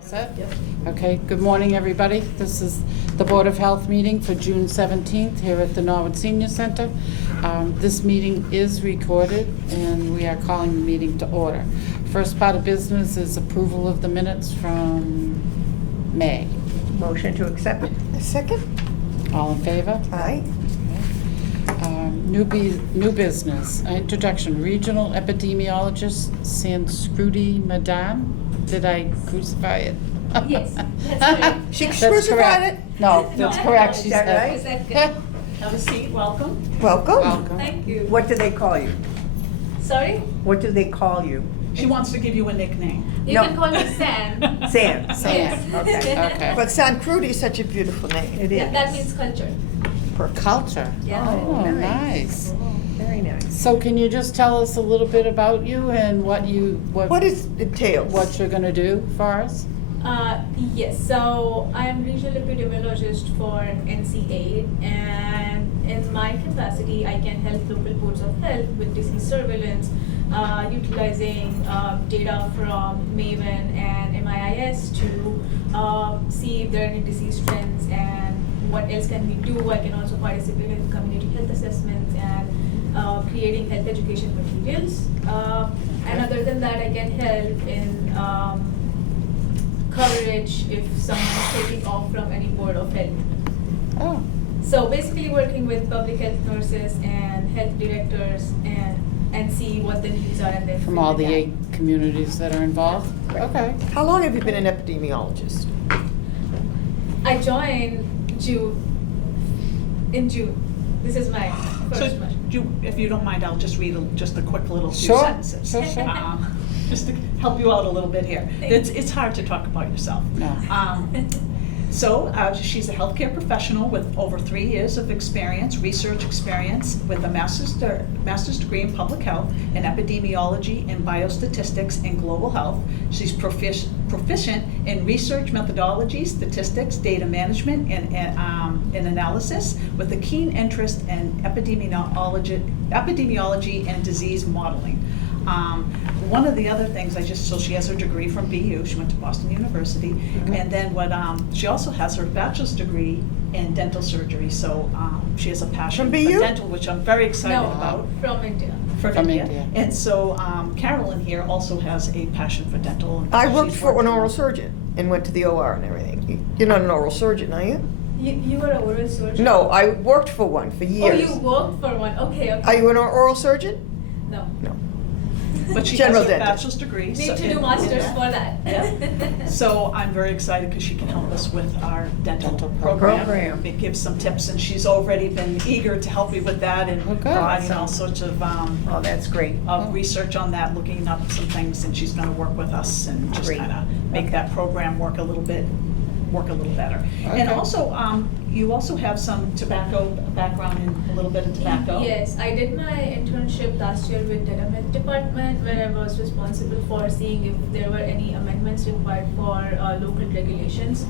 Set? Okay, good morning, everybody. This is the Board of Health meeting for June 17th here at the Norwood Senior Center. This meeting is recorded, and we are calling the meeting to order. First part of business is approval of the minutes from May. Motion to accept. A second? All in favor? Aye. New business, introduction, regional epidemiologist Sanskriti Madan. Did I crucify it? Yes, that's correct. She That's crucified correct. it? No, that's correct, she Is that said. right? Is that good? Have a seat, welcome. Welcome. Welcome. Thank you. What do they call you? Sorry? What do they call you? She wants to give you a nickname. You No. can call me Sam. Sam. Sam. Okay. Okay. But Sanskriti is such a beautiful name. It Yeah, is. that means culture. For culture. Yeah. Oh, nice. nice. Very nice. So can you just tell us a little bit about you and what What is entails? what you're gonna do for us? Yes, so I am regional epidemiologist for NCA, and in my capacity, I can help local boards of health with disease surveillance, utilizing data from MAVEN and MIIS to see if there are any disease trends and what else can we do. I can also participate in community health assessments and creating health education materials. And other than that, I can help in coverage if someone's taking off from any board of health. Oh, So basically working with public health nurses and health directors and see what the needs are and then from fill all the the gap. 8 communities that are involved? Right. Okay. How long have you been an epidemiologist? I joined in June. This is my So first month. if you don't mind, I'll just read just a quick little few Sure, sentences. sure. Just to help you out a little bit here. Thank It's hard to talk about yourself. No. So she's a healthcare professional with over 3 years of experience, research experience, with a master's degree in public health and epidemiology and biostatistics and global health. She's proficient in research methodology, statistics, data management, and analysis, with a keen interest in epidemiology and disease modeling. One of the other things, so she has her degree from BU, she went to Boston University, and then she also has her bachelor's degree in dental surgery, so she has a passion From for BU? dental, which I'm very excited No, about. from India. From India. And so Carolyn here also has a passion for dental. and I worked she's for an worked- oral surgeon and went to the OR and everything. You're not an oral surgeon, are you? You were an oral surgeon? No, I worked for one for Oh, years. you worked for one. Okay, okay. Are you an oral surgeon? No. No. But she General has a dentist. bachelor's degree. Need so- to do in- masters in- for that. Yeah. So I'm very excited because she can help us with our dental Dental program. It gives some tips, and she's already been eager to help me with that and Oh, good. providing all sorts of Oh, that's great. research on that, looking up some things, and she's going to work with us and just Great. kind of make that program work a little better. And Okay. also, you also have some tobacco background in a little bit of tobacco. Yes, I did my internship last year with Data Med Department, where I was responsible for seeing if there were any amendments required for local regulations.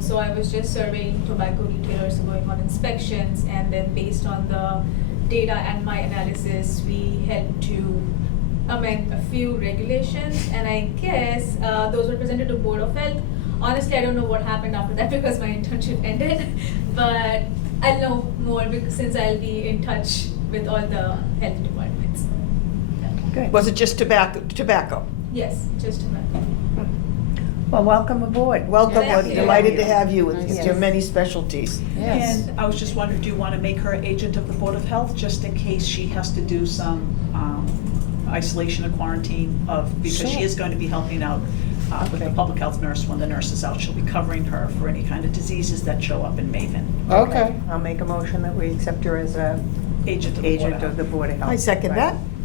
So I was just surveying tobacco retailers, going on inspections, and then based on the data and my analysis, we helped to amend a few regulations, and I guess those were presented to Board of Health. Honestly, I don't know what happened after that because my internship ended, but I'll know more since I'll be in touch with all the health departments. Good. Was it just tobacco? Yes, just tobacco. Well, welcome aboard. Welcome, Thank we're you. delighted to have you with Nice. your many specialties. Yes. And I was just wondering, do you want to make her agent of the Board of Health, just in case she has to do some isolation or quarantine because she Sure. is going to be helping out with the Okay. public health nurse when the nurse is out. She'll be covering her for any kind of diseases that show up in Maven. Okay. I'll make a motion that we accept her as a Agent of the Board agent of of the Health. Board of Health. I second Right.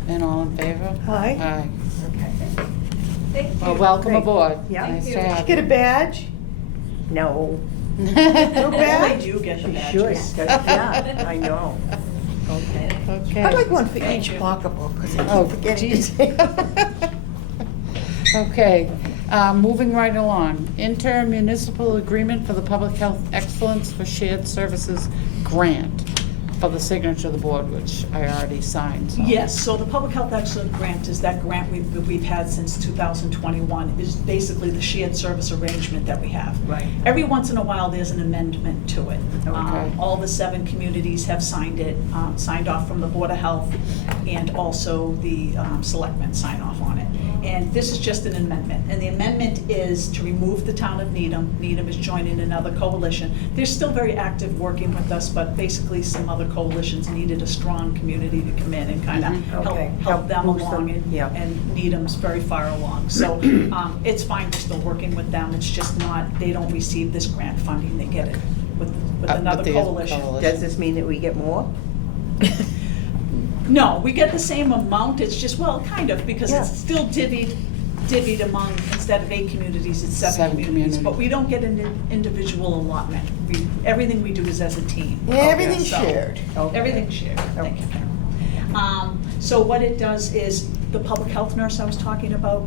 that. And all in favor? Aye. Aye. Okay. Thank you. Well, welcome Great. aboard. Yeah. Nice Thank to you. have Get a badge? No. No They badge? do get the She should. badges. Yeah, I know. Okay. Okay. Okay. I'd like one for Thank each you. pocketbook, because I Oh, keep forgetting to geez. say. Okay, moving right along. Intermunicipal agreement for the Public Health Excellence for Shared Services Grant for the signature of the board, which I already signed, so. Yes, so the Public Health Excellence Grant is that grant we've had since 2021, is basically the shared service arrangement that we have. Right. Every once in a while, there's an amendment to it. Okay. All the 7 communities have signed it, signed off from the Board of Health, and also the selectmen sign off on it. And this is just an amendment, and the amendment is to remove the town of Needham. Needham is joining another coalition. They're still very active working with us, but basically some other coalitions needed a strong community to come in and kind of Mhm. Okay. help them Help boost along, them, yeah. and Needham's very far along. So it's fine, we're still working with them, it's just not, they don't receive this grant funding, they get it with With another the coalition. Does this mean that we get more? No, we get the same amount, it's just, well, kind of, because Yeah. it's still divvied among, instead of 8 communities, it's 7 Seven communities. But communities. we don't get an individual allotment. Everything we do is as a team. Yeah, everything's So- shared. Okay. Everything's shared, thank you, Karen. So what it does is, the public health nurse I was talking about,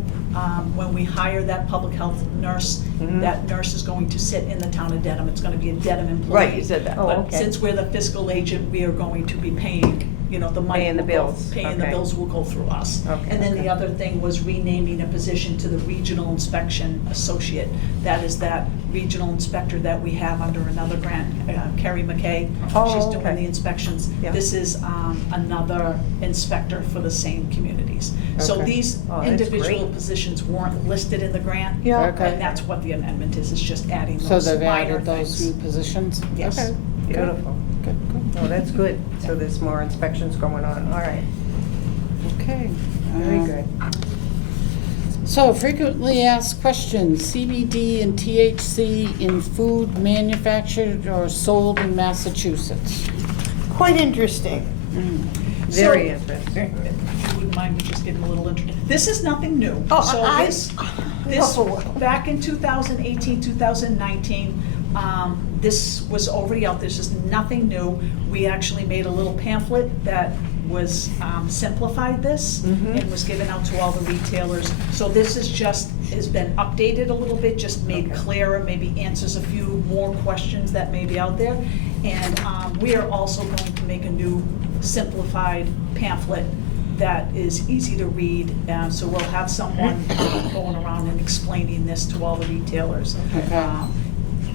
when we hire that public health nurse, Mhm. that nurse is going to sit in the town of Dedham, it's gonna be a Dedham employee. Right, you said that. Oh, But okay. since we're the fiscal agent, we are going to be paying, the money. Paying the will go- bills, Paying the okay. bills will go through us. Okay, And then okay. the other thing was renaming a position to the Regional Inspection Associate. That is that regional inspector that we have under another grant, Carrie McKay. Oh, She's doing okay. the inspections. Yeah. This is another inspector for the same communities. So Okay. these Oh, that's individual great. positions weren't listed in the grant. Yeah. Okay. And that's what the amendment is just adding So those they've minor added those few things. positions? Yes. Okay, Beautiful. good, Oh, that's good. So there's more inspections going on. All right. good. Okay. Very um, good. So frequently asked questions, CBD and THC in food manufactured or sold in Massachusetts. Quite interesting. Very So- interesting. If you wouldn't mind me just giving a little intro. This is nothing new. Oh, So I- this, Oh. back in 2018, 2019, this was already out, there's just nothing new. We actually made a little pamphlet that was simplified this Mhm. and was given out to all the retailers. So this is just, has been updated a little bit, just made Okay. clearer, maybe answers a few more questions that may be out there. And we are also going to make a new simplified pamphlet that is easy to read. So we'll have someone going around and explaining this to all the retailers. Okay.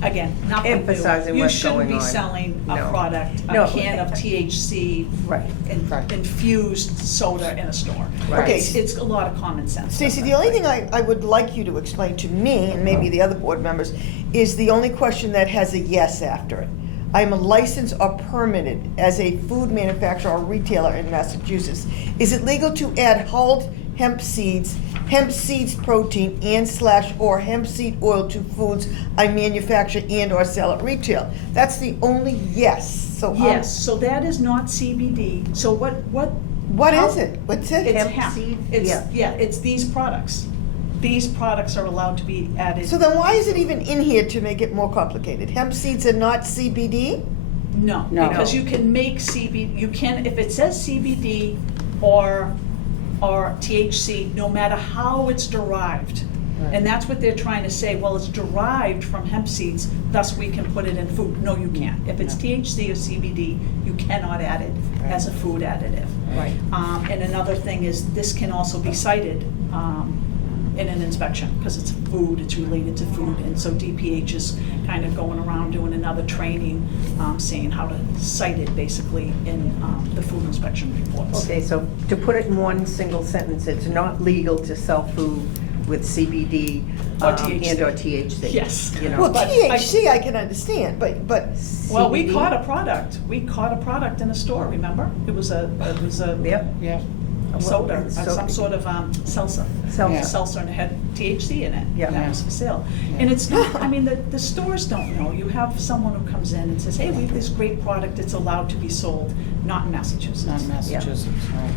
Again, nothing new. Emphasizing what's going You shouldn't be on. selling a No. product, No. a can of THC Right. Right. infused soda in a store. Right. It's a lot of common sense. Stacy, the only thing I would like you to explain to me, and maybe the other board members, is the only question that has a yes after it. I am licensed or permitted as a food manufacturer or retailer in Massachusetts. Is it legal to add hulled hemp seeds protein and/or hemp seed oil to foods I manufacture and/or sell at retail? That's the only yes. So Yes, so that is not CBD. So what? what how- is it? What's it? It's Hemp hemp. seed? It's, Yeah. yeah, it's these products. These products are allowed to be added. So then why is it even in here to make it more complicated? Hemp seeds are not CBD? No, No. because you can make CBD, you can, if it says CBD or THC, no matter how it's derived. Right. And that's what they're trying to say, well, it's derived from hemp seeds, thus we can put it in food. No, you can't. If it's No. THC or CBD, you cannot add it as a food additive. Right. And another thing is, this can also be cited in an inspection, because it's food, it's related to food. And so DPH is kind of going around doing another training, saying how to cite it basically in the food inspection reports. Okay, so to put it in one single sentence, it's not legal to sell food with CBD Or THC. and/or THC. Yes. You know. Well, But THC I can understand, but Well, we CBD? caught a product. We caught a product in a store, remember? It was a Yep. Yeah, soda, So- some sort of seltzer. Seltzer. Seltzer, and it had THC in it. Yeah. And that was for sale. And it's not, I mean, the stores don't know. You have someone who comes in and says, hey, we have this great product, it's allowed to be sold, not in Massachusetts. not in Massachusetts, right.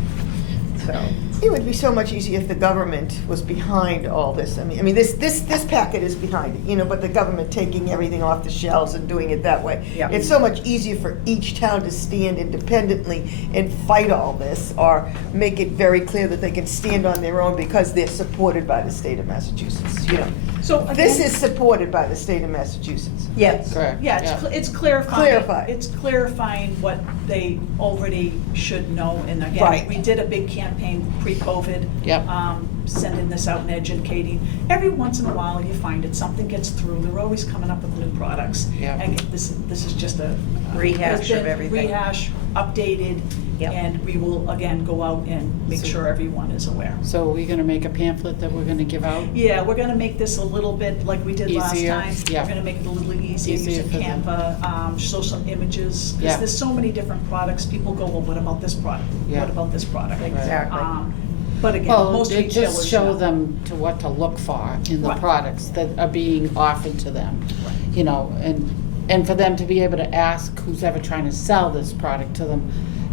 So, It would be so much easier if the government was behind all this. I mean, this packet is behind it, you know, but the government taking everything off the shelves and doing it that way. Yeah. It's so much easier for each town to stand independently and fight all this, or make it very clear that they can stand on their own because they're supported by the state of Massachusetts, you know. So This again- is supported by the state of Massachusetts. yes. Correct. Yeah, it's clarifying. Clarify. It's clarifying what they already should know. And again, Right. we did a big campaign pre-COVID. Yep. Sending this out and educating. Every once in a while, you find it, something gets through. They're always coming up with new products. Yep. And this is just a Rehash it's been of everything. Rehash, updated, Yep. and we will again go out and make So- sure everyone is aware. So are we gonna make a pamphlet that we're gonna give out? Yeah, we're gonna make this a little bit like we did last Easier, time. yeah. We're gonna make it a little easier, Easier use a for them. Canva, show some images. Yeah. Because there's so many different products, people go, well, what about this product? Yeah. What about this product? Exactly. But again, Well, most it retailers just show know. them to what to look for in the Right. products that are being offered to them. You know, and for them to be able to ask who's ever trying to sell this product to them,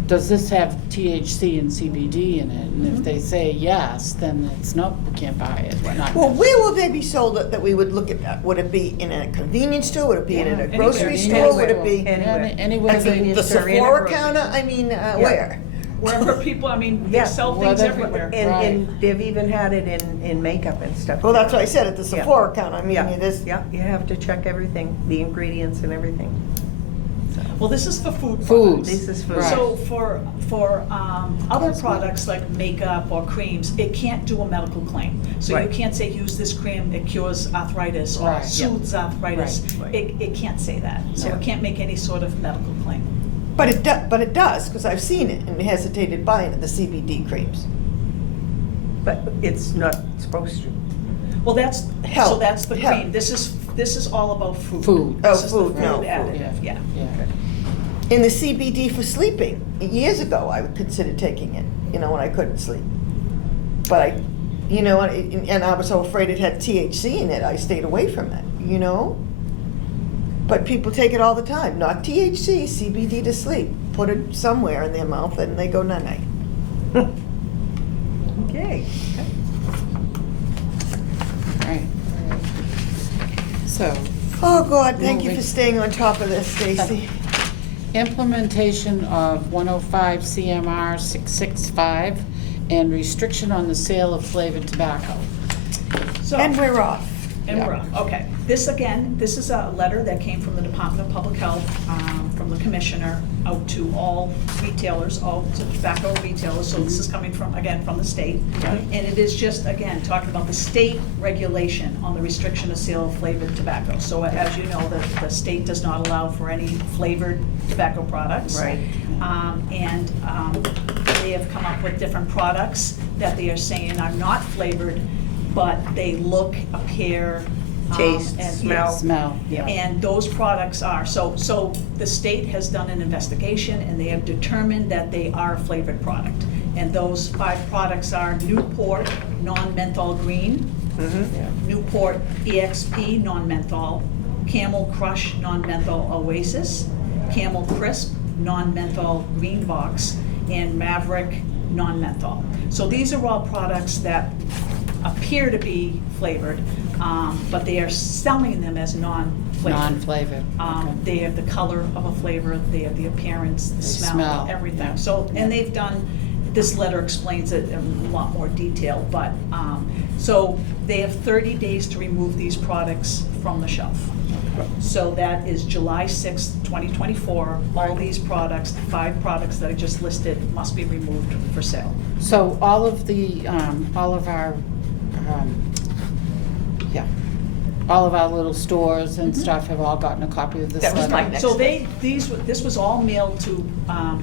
does this have THC and CBD in it? And if they say yes, then it's nope, we can't buy it. Not- Well, where will they be sold that we would look at that? Would it be in a convenience store? Would it be in Yeah, a anywhere. grocery store? Anywhere. Would it be Anywhere. Anywhere at they- the Convenience store and a Sephora grocery counter? I mean, where? Wherever people, I mean, Yeah. they sell Well, things they're- everywhere. And they've even had it in makeup and stuff. Well, that's what I said, at the Yeah. Sephora counter. I mean, Yeah, it is. yeah, you have to check everything, the ingredients and everything. So, Well, this is for food Food. products. This is food. Right. So for other Cosmetics. products like makeup or creams, it can't do a medical claim. So you Right. can't say, use this cream, it cures arthritis or Right. soothes arthritis. Right. It can't say that. So Yeah. it can't make any sort of medical claim. But it does, because I've seen it and hesitated buying it, the CBD creams. But it's not supposed to. Well, that's, so Health. that's the Health. cream. This is all about food. Food. This Oh, is the food, no, food food. additive, yeah. Yeah. In the CBD for sleeping, years ago, I would consider taking it, you know, when I couldn't sleep. But I, you know, and I was so afraid it had THC in it, I stayed away from it, you know? But people take it all the time, not THC, CBD to sleep. Put it somewhere in their mouth and they go night-night. Okay. Right. So, Oh, God, thank you Moving. for staying on top of this, Stacy. implementation of 105 CMR 665 and restriction on the sale of flavored tobacco. So. And we're off. And we're off, okay. This again, this is a letter that came from the Department of Public Health, from the Commissioner, out to all retailers, all tobacco retailers, so this is coming from, again, from the state. And it is just, again, talking about the state regulation on the restriction of sale of flavored tobacco. So as you know, the state does not allow for any flavored tobacco products. Right. And they have come up with different products that they are saying are not flavored, but they look, appear. Taste, and- smell. yes. Smell. Yeah. And those products are, so the state has done an investigation and they have determined that they are a flavored product. And those 5 products are Newport non-menthol green, Newport EXP non-menthol, Camel Crush non-menthol Oasis, Camel Crisp non-menthol green box, and Maverick non-menthol. So these are all products that appear to be flavored, but they are selling them as non-flavored. Non-flavored. Okay. They have the color of a flavor, they have the appearance, the They smell, smell, everything. yeah. So, and they've done, this letter explains it in a lot more detail, but, so they have 30 days to remove these products from the shelf. So that is July 6th, 2024. All these products, the 5 products that I just listed, must be removed for sale. So all of our, all of our little stores and stuff have all gotten a copy of this That was letter? my next- So this was all mailed to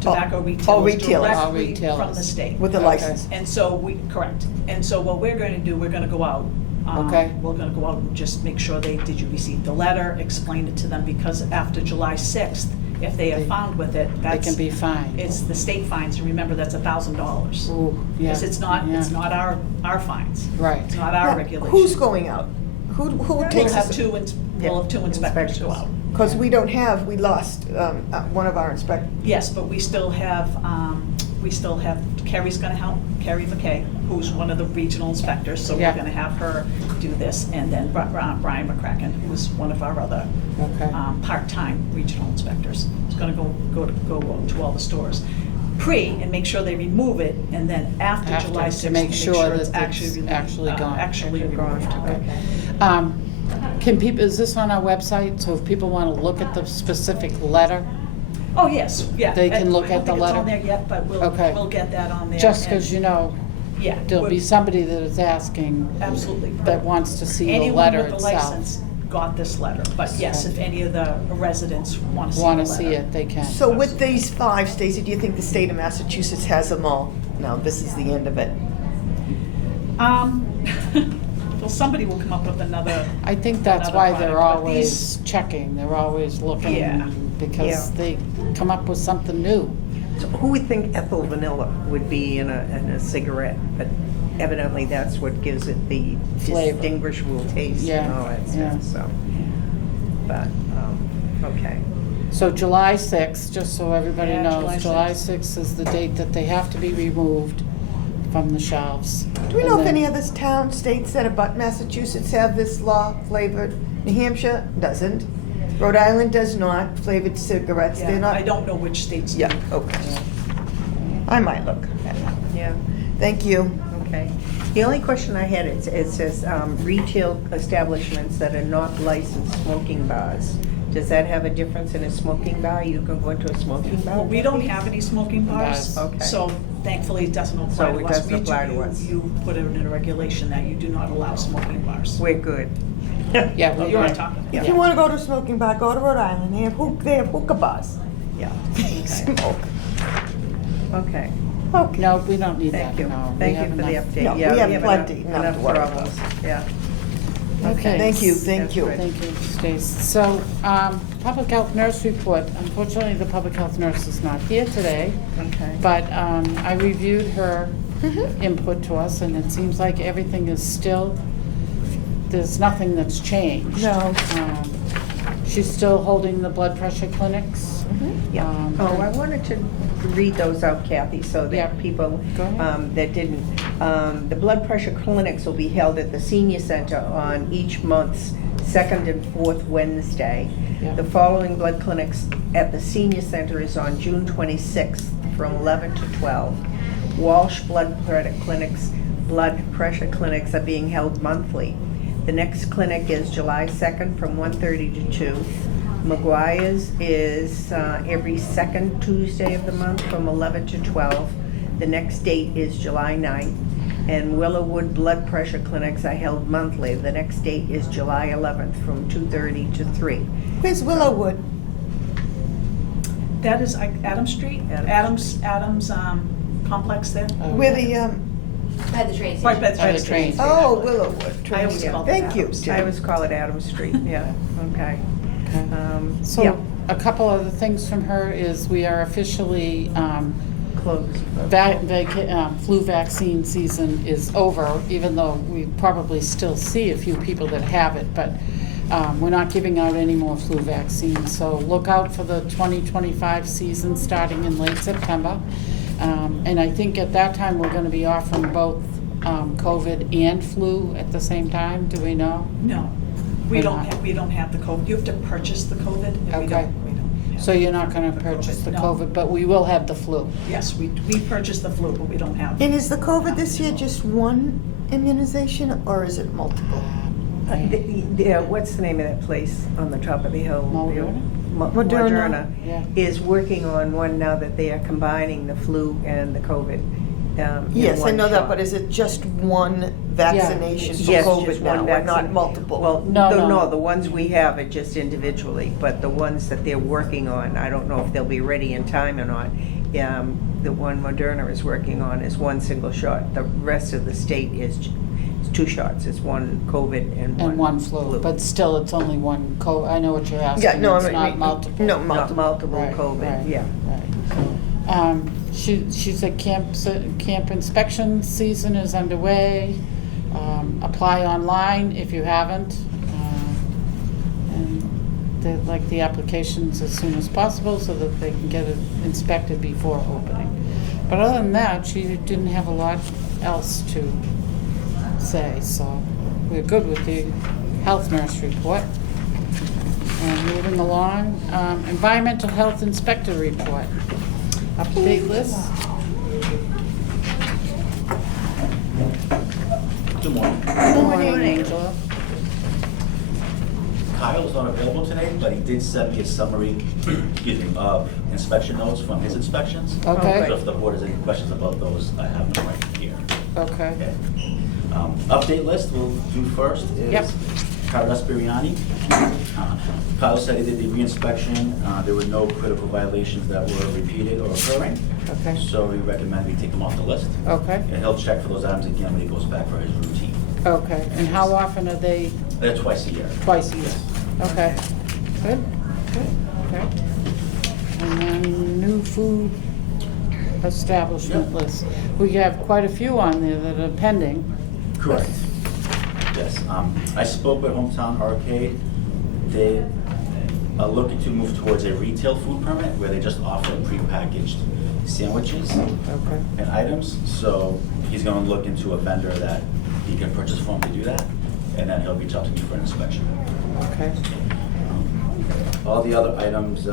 tobacco retailers. all retailers. All Directly from retailers. the state. With the Okay. license. And so correct. And so what we're going to do, we're going to go out. Okay. We're going to go out and just make sure did you receive the letter, explain it to them, because after July 6th, if they are They- found with it, They that's. can be fined. It's the state fines, and remember, that's $1,000. Ooh, yeah. Because it's not yeah. our fines. Right. It's not our Now, regulation. Who's going out? Who We'll takes have us? we'll have 2 inspectors go out. Because we lost one of our inspectors. Yes, but we still have we still have, Carrie's gonna help, Carrie McKay, who's one of the regional inspectors, so Yeah. we're gonna have her do this, and then Brian McCracken, who's one of our other Okay. part-time regional inspectors. Is gonna go to all the stores. And make sure they remove it, and then after After, July to 6th, make sure it's that it's actually gone. Actually removed. Okay. Can people, is this on our website, so if people want to look at the specific letter? Oh, yes, yeah. They can look I at the don't think it's on letter? there yet, but Okay. we'll get that on there. Just and- because, you know, Yeah. there'll be we're- somebody that is asking Absolutely. that wants to see the Anyone letter with a itself. license got this letter, but yes, if any of the residents want to see the letter. Want to see it, they can. So with these 5, Stacy, do you think the state of Massachusetts has them all? No, this is the end of it. Well, somebody will come up with another. I think that's another why product, they're but always checking, they're always Yeah. looking, because Yeah. they come up with something new. So who would think ethyl vanilla would be in a cigarette? But evidently that's what gives it the Flavor. distinguishable taste Yeah, and all that yeah. stuff, so. But, okay. So July 6th, just so everybody Yeah, knows, July July 6th. 6th is the date that they have to be removed from the shelves. Do we know And if then- any other towns, states that abut Massachusetts have this law flavored? New Hampshire doesn't. Rhode Island does not, flavored cigarettes, they're Yeah, not. I don't know which states do. Yeah, okay. I might look. Yeah, Thank you. okay. The only question I had, it says retail establishments that are not licensed smoking bars. Does that have a difference in a smoking bar? You can go into a smoking bar? Well, we don't have any smoking bars, Bars. Okay. so thankfully it doesn't apply So to it us. doesn't apply to us. You put it in a regulation that you do not allow smoking bars. We're good. Yeah, Oh, we you wanna do. talk? Yeah. If you wanna go to a smoking bar, go to Rhode Island, they have hookah bars. Yeah, Smoke. okay. Okay. No, we don't need that, Thank you. no. we Thank you have for the enough. update. No, Yeah, we have plenty, enough to enough worry about. troubles, yeah. Okay. Thank you, That's thank you. good. Thank you, Stace. So, public health nurse report. Unfortunately, the public health nurse is not here today, Okay. but I reviewed her input to us, and it seems like everything is still, there's nothing that's changed. No. She's still holding the blood pressure clinics. Yeah. Oh, I wanted to read those out, Kathy, so Yeah. that people Go ahead. that didn't. The blood pressure clinics will be held at the senior center on each month's second and fourth Wednesday. Yeah. The following blood clinics at the senior center is on June 26th from 11 to 12. Walsh blood pressure clinics are being held monthly. The next clinic is July 2nd from 1:30 to 2. McGuire's is every second Tuesday of the month from 11 to 12. The next date is July 9th. And Willowwood blood pressure clinics are held monthly. The next date is July 11th from 2:30 to 3. Where's Willowwood? That is Adams Street, Adams. Adams complex there. Oh, Where yeah. the, By the train Right station. by the By train the train station. oh, Willowwood. I always call it Thank you, Adams. Jim. I always call it Adams Street, yeah, okay. Okay. Yeah, So, a couple other things from her is we are officially, closed. flu vaccine season is over, even though we probably still see a few people that have it, but we're not giving out any more flu vaccines. So look out for the 2025 season starting in late September. And I think at that time, we're gonna be offering both COVID and flu at the same time, do we know? No, We're not. we don't have the COVID. You have to purchase the COVID. and we Okay. don't have So you're not gonna the purchase the No. COVID, but we will have the flu. Yes, we purchased the flu, but we don't have. And is the COVID this year just one immunization, or is it multiple? What's the name of that place on the top of the hill? Moderna? Moderna. Yeah. is working on one now that they are combining the flu and the COVID. in Yes, I one know that, shot. but is it just one vaccination for Yes, COVID just now, one or not vaccine. multiple? Well, No, no. no, the ones we have are just individually, but the ones that they're working on, I don't know if they'll be ready in time or not. The one Moderna is working on is one single shot. The rest of the state is 2 shots. It's one COVID And one flu, but still, it's only one I know what you're asking, Yeah, no, it's I not mean, multiple. no, Not multiple Right, COVID, right, yeah. right. She said camp inspection season is underway. Apply online if you haven't. And they'd like the applications as soon as possible so that they can get it inspected before opening. But other than that, she didn't have a lot else to say, so we're good with the health nurse report. And moving along, environmental health inspector report. Update list. Good morning. Good morning, Angela. Kyle's not available today, but he did send me a summary, excuse me, of inspection notes from his inspections. Okay. So if the board has any questions about those, I have them right here. Okay. Okay. Update list, we'll do first Yep. is Kyle Esperiani. Kyle said he did the re-inspection, there were no critical violations that were repeated or occurring. Okay. So we recommend we take them off the list. Okay. And he'll check for those items again when he goes back for his routine. Okay. And how often are they? They're twice a year. Twice a year. Okay. Good. Good. Okay. And then new food establishment Yep. list. We have quite a few on there that are pending. Correct. Yes, I spoke with Hometown Arcade. They are looking to move towards a retail food permit where they just offer prepackaged sandwiches Okay. and items. So he's gonna look into a vendor that he can purchase from to do that, and then he'll reach out to me for an inspection. Okay. All the other items,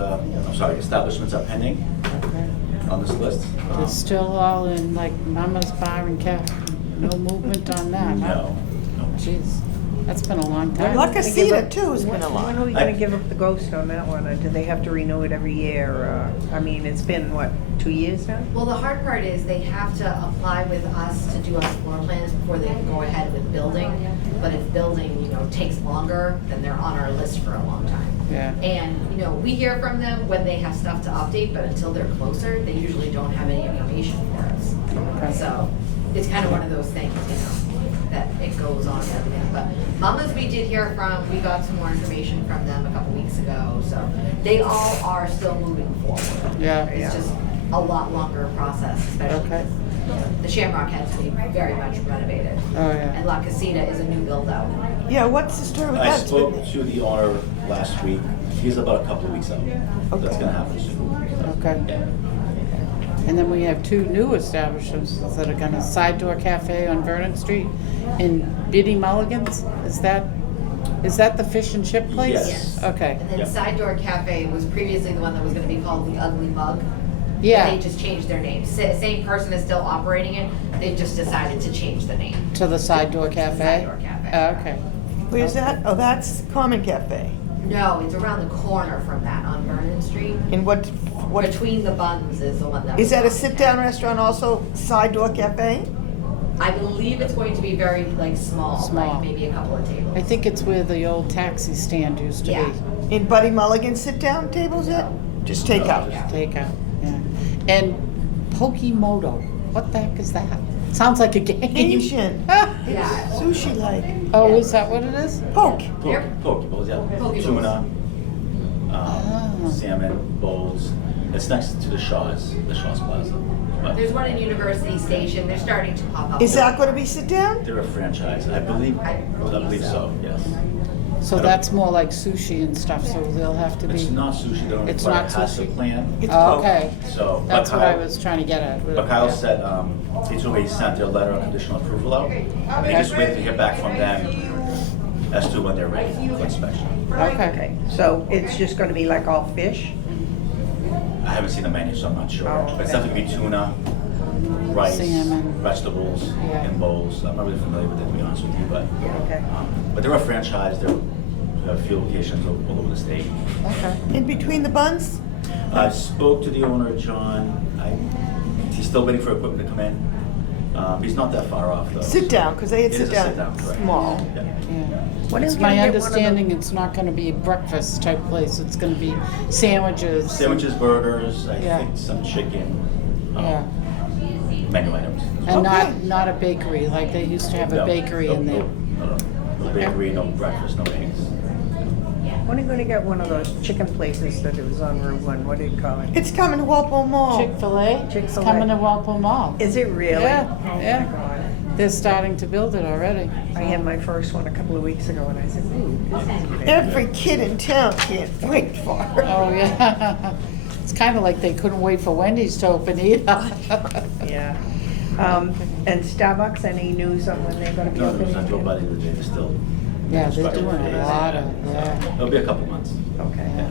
establishments are pending Okay. on this list. It's still all in like Mama's Bar and Cafe. No movement on that, huh? No, no. Jeez, that's been a long When time. La are we gonna Casita, give up- too, has been a lot. When are we gonna give up the ghost on that one? Or do they have to renew it every year? I mean, it's been, what, 2 years now? Well, the hard part is they have to apply with us to do us floor plans before they can go ahead with building. But if building, takes longer, then they're on our list for a long time. Yeah. And, we hear from them when they have stuff to update, but until they're closer, they usually don't have any information for us. Okay. So it's kind of one of those things, that it goes on and everything. But Mama's we did hear from, we got some more information from them a couple weeks ago, so they all are still moving forward. Yeah. It's just a lot longer process, especially Okay. because the Shamrock had to be very much renovated. Oh, And yeah. La Casita is a new build out. Yeah, what's the story with I that? It's been- spoke to the owner last week. He's about a couple of weeks out. That's Okay. gonna happen soon. Okay. Yeah. And then we have two new establishments that are gonna, Side Door Cafe on Vernon Street and Biddy Mulligan's. Is that the fish and chip place? Yes. Okay. And then Yep. Side Door Cafe was previously the one that was gonna be called the Ugly Mug. Yeah. They just changed their name. Same person is still operating it, they just decided to change the name. To the Side Door Cafe? Side Door Cafe. Oh, okay. Where's that? Oh, that's Common Cafe. No, it's around the corner from that on Vernon Street. And what, Between the Buns is the one that. is was that a on sit-down there. restaurant also, Side Door Cafe? I believe it's going to be very small, Small. like maybe a couple of tables. I think it's where the old taxi stand used to Yeah. be. In Buddy Mulligan sit-down tables yet? Just takeout? Yeah. Takeout, yeah. And Pokimoto, what the heck is that? Sounds like a game. Asian. Yeah. Sushi-like. Oh, is that what it is? Poke. Poke bowls, yeah. Poke bowls. Tuna, Ah. salmon bowls. It's next to the Shaw's Plaza. But There's one in University Station. They're starting to pop up. Is that gonna be sit-down? they're a franchise. I believe so, yes. So that's more like sushi and stuff, so they'll have to It's be, not sushi, they don't It's require a not HACCP sushi? plan. It's oh, poke. okay. So, That's but what I Kyle- was trying to get at. But Kyle Yeah. said, he told me he sent their letter of conditional approval out. And they just waited to hear back from them as to when they're ready for inspection. Okay, Okay, so it's just gonna be like all fish? I haven't seen the menu, so I'm not sure. Oh, But it's okay. definitely tuna, rice, Salmon. vegetables, Yeah. and bowls. I'm not really familiar with it, to be honest with you, but, Okay. but they're a franchise. They have a few locations all over the state. okay. In between the buns? I spoke to the owner, John. He's still waiting for equipment to come in. He's not that far off, though. Sit-down, because they had It is a sit-down, sit-down, correct. small. Yeah. Yeah. When It's are we my gonna get one of understanding it's not gonna be a breakfast type place, it's gonna be sandwiches. Sandwiches, burgers, I Yeah. think some chicken, Yeah, menu items. and Okay. not a bakery, like they used to have a No, bakery no, in there. No bakery, no breakfast, no eggs. When are you gonna get one of those chicken places that it was on Route 1? What do you call it? It's coming to Walpole Mall. Chick-fil-A, it's Chick-fil-A. coming to Walpole Mall. Is it really? Yeah, Oh my yeah. God. They're starting to build it already. I had my first one a couple of weeks ago and I said, ooh, this is big. Every kid in town can't wait for it. Oh, yeah. It's kind of like they couldn't wait for Wendy's to open either. Yeah. And Starbucks, any news on when they're gonna be No, opening? I drove by the other day, they're still. Yeah, they're constructing doing a phase. lot of, yeah. It'll be a couple months. Okay. Yeah.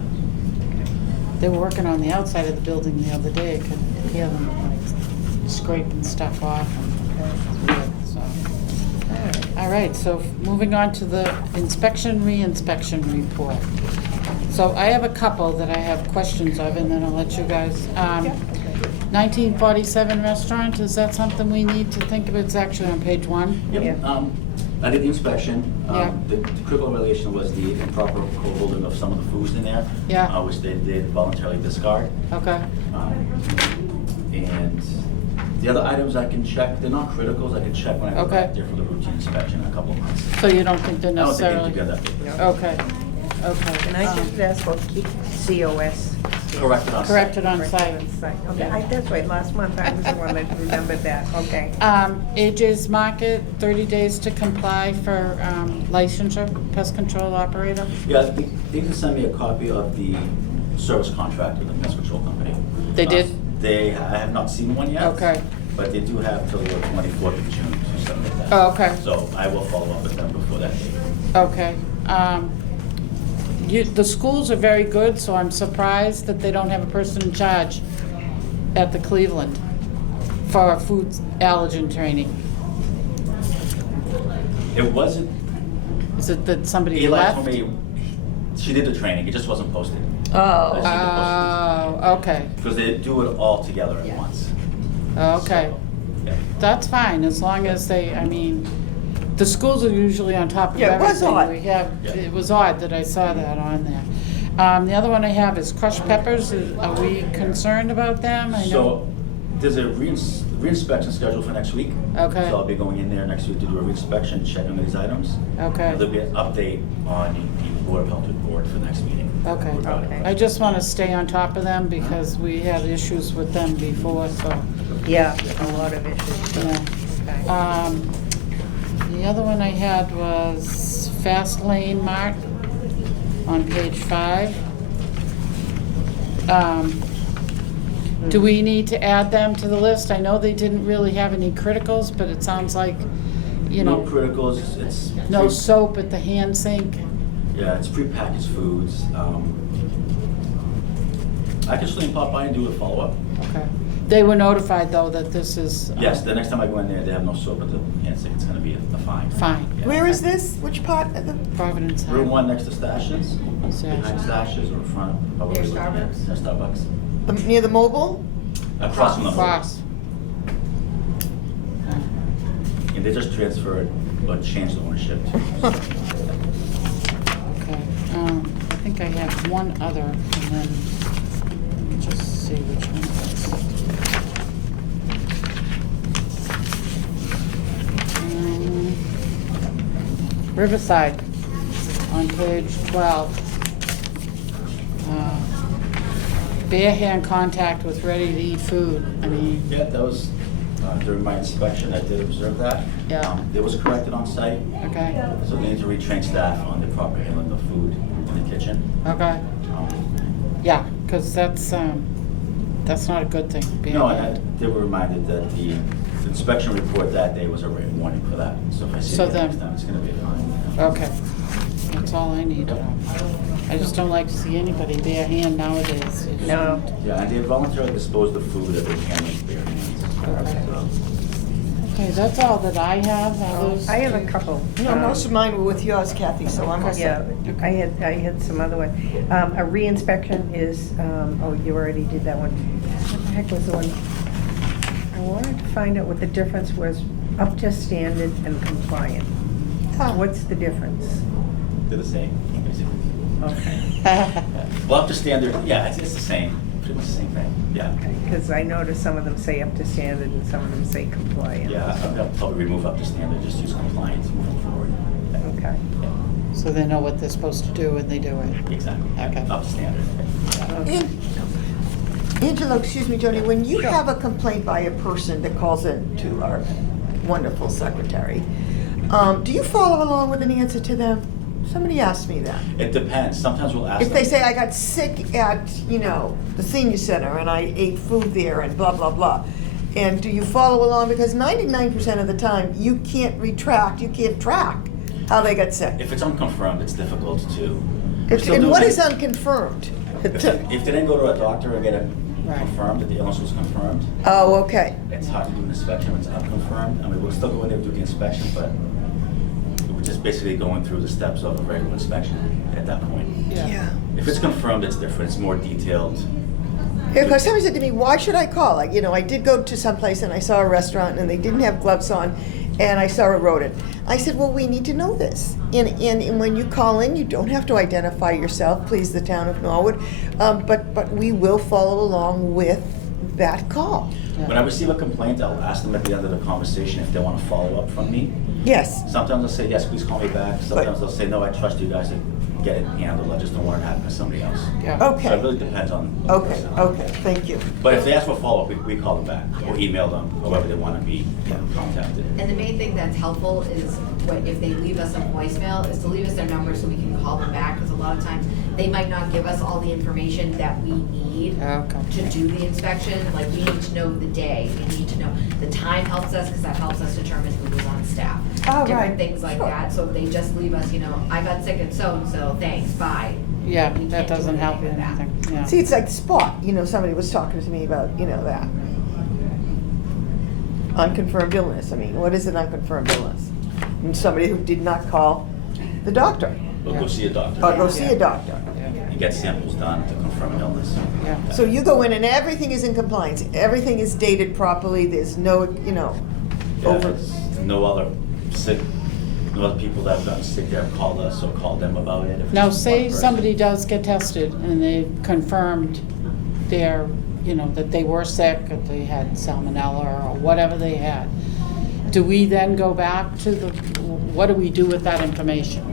They were working on the outside of the building the other day, I could hear them like scraping stuff off. and it's weird, so. All right, so moving on to the inspection, re-inspection report. So I have a couple that I have questions of, and then I'll let you guys. 1947 restaurant, is that something we need to think of? It's actually on page 1. Yep, Yeah. I did the inspection. Yeah. The critical violation was the improper co-holding of some of the foods in there. Yeah. Which they did voluntarily discard. Okay, And the other items I can check, they're not criticals, I can check when I go Okay. back there for the routine inspection in a couple of months. so you don't think they're I don't think necessarily? they together. No. Okay, okay. Can I just ask about keep COS? Corrected on site. Corrected on site. Okay, that's right, last month I was the one that remembered that, okay. AJ's Market, 30 days to comply for licensure, pest control operator. Yeah, they can send me a copy of the service contract with the pest control company. They did? I have not seen one yet. Okay. But they do have till the 24th of June to submit that. Oh, okay. So I will follow up with them before that date. Okay. The schools are very good, so I'm surprised that they don't have a person in charge at the Cleveland for food allergen training. It wasn't, Is it that somebody Eli left? told me, she did the training, it just wasn't posted. Oh. Oh, okay, Because they do it all together at once. okay. So, yeah. That's fine, as long as they, I mean, the schools are usually on top of Yeah, it was everything. odd. We have, Yeah. it was odd that I saw that on there. The other one I have is crushed peppers. Are we concerned about them? I know. So there's a reinspection scheduled for next week. Okay. So I'll be going in there next week to do a reinspection, checking these items. Okay. There'll be an update on the Board of Health report for next meeting. Okay. About it. Okay. I just want to stay on top of them because we had issues with them before, so, Yeah, a lot of issues. yeah. Okay. The other one I had was Fast Lane Mart on page 5. Do we need to add them to the list? I know they didn't really have any criticals, but it sounds like, you No know, criticals, it's. no soap at the hand sink. Yeah, it's prepackaged foods. I can still pop by and do a follow-up. Okay. They were notified, though, that this is. Yes, the next time I go in there, they have no soap at the hand sink, it's gonna be a fine. Fine. Yeah. Where is this? Which part of the? Providence. Room 1 next to Stashes, Stashes. behind Stashes or in front of. however Near you're looking at it. Starbucks? Near Starbucks. Near the mobile? Across from the. Cross. And they just transferred or changed the ownership to. Okay, I think I have one other, and then, let me just see which one it is. Riverside, on page 12. Bare hand contact with ready-to-eat food, I mean, Yeah, that was, during my inspection, I did observe that. Yeah. It was corrected on site, okay, so they need to retrain staff on the proper handling of food in the kitchen. okay, yeah, because that's not a good thing, bare No, hand. they were reminded that the inspection report that day was a written warning for that, so if I see So it again next then- time, it's gonna be fine. Okay, that's all I need to know. I just don't like to see anybody bare hand nowadays. It No. shouldn't. Yeah, and they voluntarily disposed of food that they can with their hands. Okay. So, Okay, that's all that I have. Others- I have a couple. No, most of mine were with yours, Kathy, so I'm all Yeah, set. I had some other one. A re-inspection is, oh, you already did that one. What the heck was the one? I wanted to find out what the difference was, up to standard and compliant. Huh. What's the difference? they're the same, basically. Okay. Well, up to standard, yeah, it's the same, pretty much the same thing, yeah. Because I noticed some of them say up to standard and some of them say compliant. Yeah, I'm gonna probably remove up to standard, just use compliance moving forward. Okay. Yeah, So they know what they're supposed to do when they do it. exactly, Okay. up to standard. Okay. An- Angela, excuse me, Joni, when you have a complaint by a person that calls in to our wonderful secretary, do you follow along with an answer to them? Somebody asked me that. It depends. Sometimes we'll ask If they them- say I got sick at, the senior center and I ate food there and blah, blah, blah. And do you follow along? Because 99% of the time, you can't track how they got sick. If it's unconfirmed, it's difficult to. we're still And doing what it. is unconfirmed? If they didn't go to a doctor and get it Right. confirmed, that the illness was confirmed, Oh, okay. it's hard to do an inspection when it's unconfirmed. I mean, we'll still go in there and do the inspection, but we're just basically going through the steps of a regular inspection at that point. Yeah. If it's confirmed, it's different. It's more detailed. Yeah, because somebody said to me, why should I call? Like, I did go to some place and I saw a restaurant and they didn't have gloves on and I saw a rodent. I said, well, we need to know this. And when you call in, you don't have to identify yourself, please the town of Norwood, but we will follow along with that call. When I receive a complaint, I'll ask them at the end of the conversation if they want to follow up from me. Yes. Sometimes they'll say, yes, please call me back. Sometimes they'll say, no, I trust you guys to get it handled. I just don't want it to happen to somebody else. Yeah. So it Okay, really depends on the okay, person. okay, thank you. But if they ask for follow-up, we call them back or email them, however they want to be contacted. And the main thing that's helpful is if they leave us a voicemail, is to leave us their number so we can call them back, because a lot of times they might not give us all the information that we need Okay. to do the inspection. Like, we need to know the day, we need to know, the time helps us, because that helps us determine who was on staff. Oh, right. Different things like Sure. that, so if they just leave us, I got sick at so-and-so, thanks, bye. Yeah, We that can't do doesn't help you with that. anything, yeah. See, it's like Spot, somebody was talking to me about, that. Unconfirmed illness, I mean, what is an unconfirmed illness? And somebody who did not call the doctor, We'll go see a doctor or go see a doctor. and get samples done to confirm an illness. Yeah. So you go in and everything is in compliance, everything is dated properly, there's no, Yeah, over. it's no other people that have gotten sick there have called us or called them about it. If it's Now, just say one person. somebody does get tested and they've confirmed their, that they were sick, that they had salmonella or whatever they had. Do we then go back to what do we do with that information?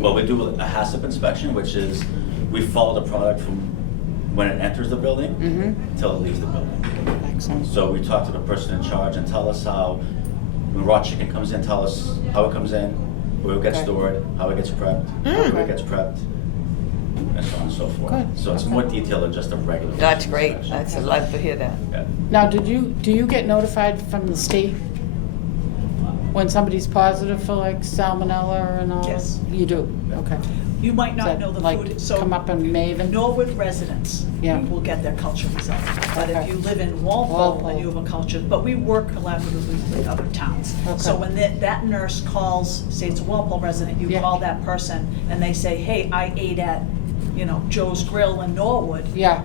Well, we do a HACCP inspection, which is we follow the product from when it enters the building Mm-hmm. until it leaves the building. Excellent. So we talk to the person in charge and tell us how, when raw chicken comes in, tell us how it comes in, where it gets Okay. stored, how it gets prepped, where it gets prepped, and so on and so forth. Good, So it's okay. more detailed than just a regular. That's great, inspection. I'd love to hear that. Yeah. Now, do you get notified from the state when somebody's positive for like salmonella and all? Yes. You do, okay. You might Does not that, know the like, food, so. come up in Maven? Norwood residents Yeah. will get their culture results. But if Okay. you live in Walpole Walpole. and you have a culture, but we work collaboratively with other towns. So Okay. when that nurse calls, say it's a Walpole resident, you Yeah. call that person and they say, hey, I ate at, Joe's Grill in Norwood, Yeah,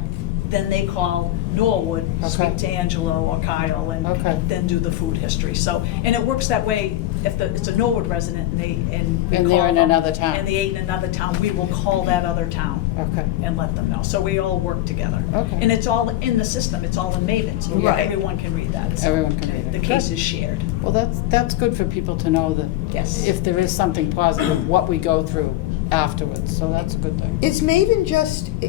then they call Norwood, speak Okay. to Angelo or Kyle, and Okay. then do the food history. So, and it works that way, if it's a Norwood resident and we And they're call in them, another town. And they ate in another town, we will call that other town okay. and let them know. So we all work together. Okay. And it's all in the system, it's all in Maven, so Right. everyone can read that. So Everyone can read it. The Good. case is shared. Well, that's good for people to know that Yes. if there is something positive, what we go through afterwards, so that's a good thing. Is Maven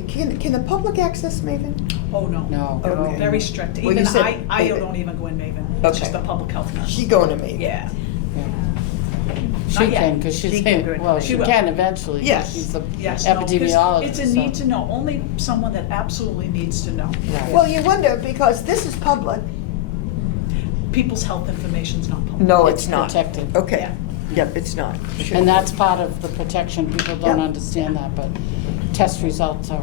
can the public access Maven? Oh, no. No. Okay. Very strict. Well, you Even said I Maven. don't even go in Maven. Okay. It's just the public health nurse. She going to Maven? Yeah. Yeah. She Not yet. can, because she's, She can go to well, Maven. she She will. can eventually, 'cause Yes. she's the Yes, no, 'cause epidemiologist. it's a so- need to know. Only someone that absolutely needs to know. Right. Well, you wonder, because this is public. People's health information's not public. No, It's it's not. protected. Okay, Yeah. yep, it's not. Sure. And that's part of the protection, people don't Yeah. understand that, but test results are.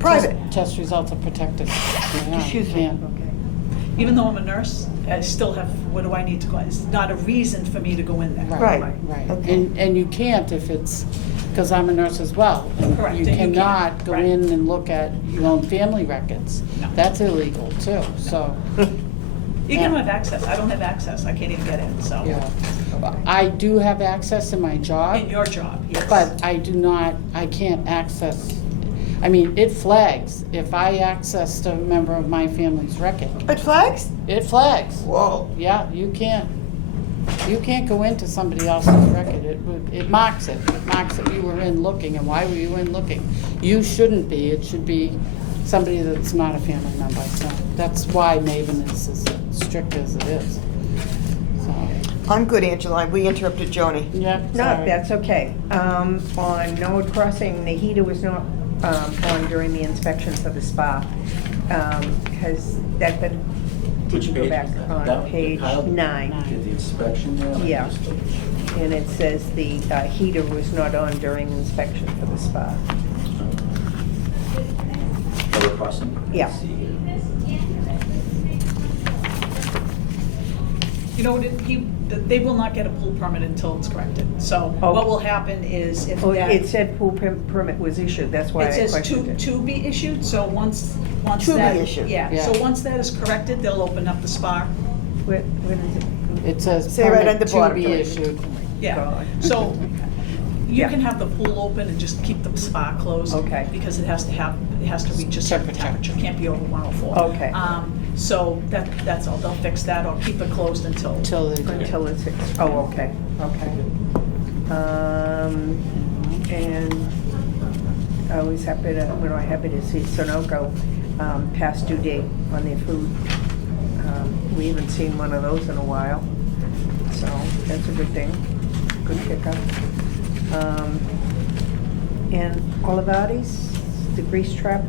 Private. Test results are protected. Yeah, Excuse me. yeah. Even though I'm a nurse, I still have, what do I need to go? It's not a reason for me to go in there. Right. Right, Okay. and you can't if it's, because I'm a nurse as well. and Correct, You and you can't, cannot go right. in and look at your own family records. No. That's illegal too, so, You can Yeah. have access. I don't have access. I can't even get in, so. yeah. I do have access in my job. In your job, yes. But I can't access, I mean, it flags. If I accessed a member of my family's record, It flags? it flags. Whoa. Yeah, you can't go into somebody else's record. It marks it. It marks that you were in looking, and why were you in looking? You shouldn't be. It should be somebody that's not a family member. So that's why Maven is as strict as it is. So, I'm good, Angela. We interrupted Joni. Yep, No, sorry. that's okay. On Norwood Crossing, the heater was not on during the inspection for the spa. Has that been, did Which you go page back was that? on That- page Kyle? 9? Did the inspection there? Let me Yeah. just double check. And it says the heater was not on during inspection for the spa. Norwood Crossing? Yeah. Let's see here. You know, they will not get a pool permit until it's corrected. So Oh. what will happen is if Oh, that. it said pool permit was issued, that's why I It says questioned it. to be issued, so once To be that. issued. Yeah, Yeah. so once that is corrected, they'll open up the spa. Where is it? It says Say right permit at the to bottom. be issued. Yeah, God. so you Yeah. can have the pool open and just keep the spa closed. Okay. Because it has to reach a certain temperature, can't be over 104. Okay. So that's all, they'll fix that or keep it closed until. Till they do. Until it's, oh, okay, okay. And I was happy to, we're happy to see Sunoco past due date on their food. We haven't seen one of those in a while, so that's a good thing, good pickup. And Olivardi's, the grease trap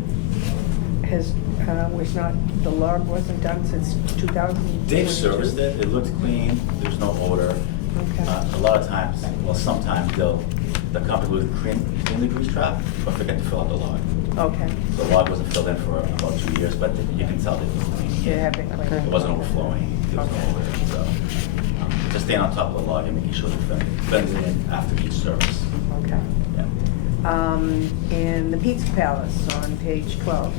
was not, the log wasn't done since 2022. Dave serviced it, it looked clean, there was no odor. Okay. A lot of times, well, sometimes the company would clean the grease trap, but forget to fill out the log. Okay, The log wasn't filled in for about 2 years, but you can tell that it was clean. you have it Okay. clean. It wasn't overflowing, there was no Okay. odor, so. Just staying on top of the log and making sure the bends it in after each service. Okay. Yeah. And the Pizza Palace on page 12.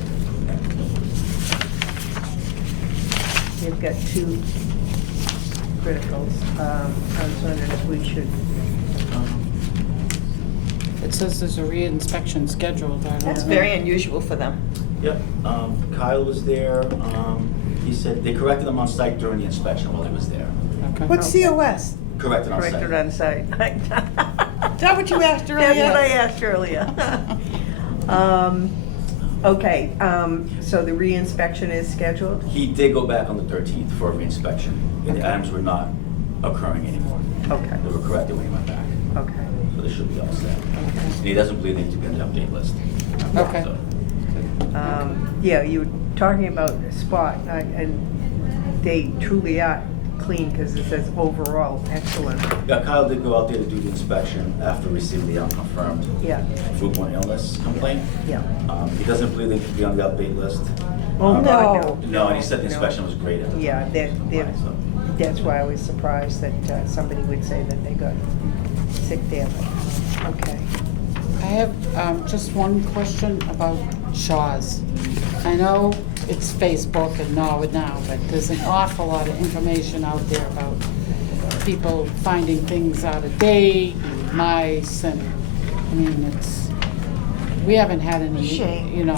You've got 2 criticals. I was wondering if we should, It says there's a re-inspection scheduled. I don't That's know. very unusual for them. Yep, Kyle was there, he said they corrected him on site during the inspection while he was there. Okay. What's COS? Corrected on site. corrected on site. Is that what you asked earlier? That's what I asked earlier. Okay, so the re-inspection is scheduled? He did go back on the 13th for a reinspection, and the Okay. items were not occurring anymore. Okay, They were corrected when he went back, okay. so they should be all set. And he doesn't believe they need to be on the update list. Okay. So, Yeah, you were talking about Spot, and they truly are clean, because it says overall excellent. Yeah, Kyle did go out there to do the inspection after receiving the unconfirmed Yeah, foodborne illness complaint. yeah. He doesn't believe they should be on the update list. Oh, No. God, No, and he said the No. inspection was great at the time. Yeah, So, that's why I was surprised that somebody would say that they got sick there, but, okay. I have just one question about Shaw's. I know it's Facebook and Norwood Now, but there's an awful lot of information out there about people finding things out of date, mice, and, I mean, we haven't had any, Shame. you know.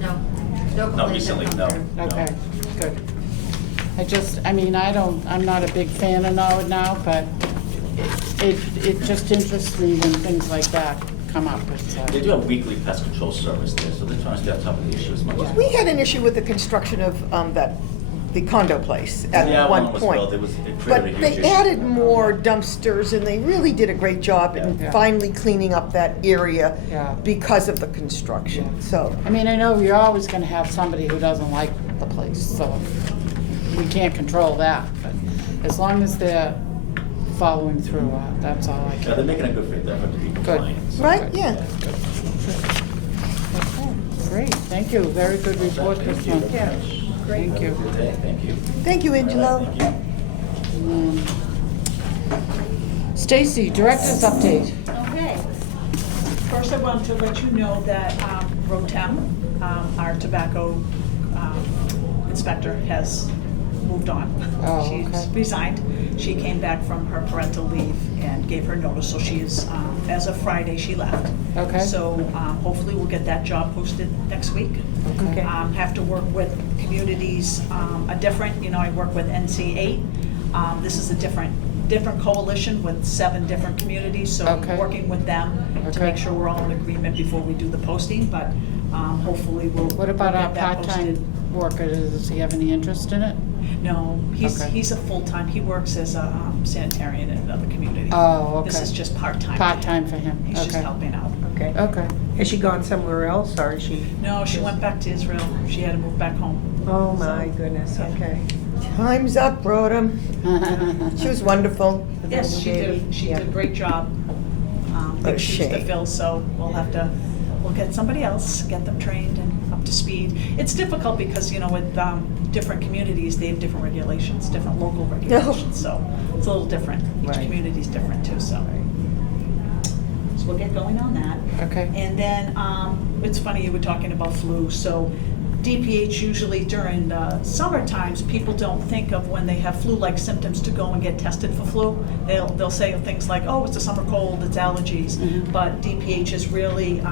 No, no No, complaints recently, have no. come through. Okay, good. I'm not a big fan of Norwood Now, but it just interests me when things like that come up. They do have weekly pest control service there, so they're trying to stay on top of the issue as much as. We had an issue with the construction of the condo place Yeah, at when one it was point. built, it created a But huge they issue. added more dumpsters and they really did a great job in Yeah. finally cleaning up that area Yeah. because of the construction, Yeah. so. I mean, I know you're always gonna have somebody who doesn't like the place, so we can't control that, but as long as they're following through, that's all I Yeah, can. they're making a good fit there for to be compliant. so- Right, yeah. Okay, great, thank you, very good report this Thank you. month. Yeah, great. Thank you. Good day, thank you. Thank you, Angelo. All right, thank you. Stacy, Director's Update. Okay. First, I want to let you know that Rotem, our tobacco inspector, has moved on. Oh, She's okay. resigned. She came back from her parental leave and gave her notice, so she is, as of Friday, she left. Okay. So hopefully we'll get that job posted next week. Okay. Have to work with communities, I work with NC8. This is a different coalition with 7 different communities, so Okay. working with them to Okay. make sure we're all in agreement before we do the posting, but hopefully we'll What about we'll our get that part-time posted. worker, does he have any interest in it? No, Okay. he's a full-time, he works as a sanitarian in another community. Oh, okay. This is just part-time. Part-time for him, He's just okay. helping out. Okay. Okay. Has she gone somewhere else, or is she? No, she went back to Israel. She had to move back home. Oh, my goodness, okay. Time's up, Rodham. She was wonderful. Yes, she did, she did a great job. Big shoes to shame. fill, so we'll get somebody else, get them trained and up to speed. It's difficult because, you know, with different communities, they have different regulations, different local regulations, so it's a little different. Each Right. community's different too, so. So we'll get going on that. Okay. And then, it's funny, you were talking about flu, so DPH usually during the summer times, people don't think of when they have flu-like symptoms to go and get tested for flu. They'll say things like, oh, it's a summer cold, it's allergies. Mhm. But DPH is really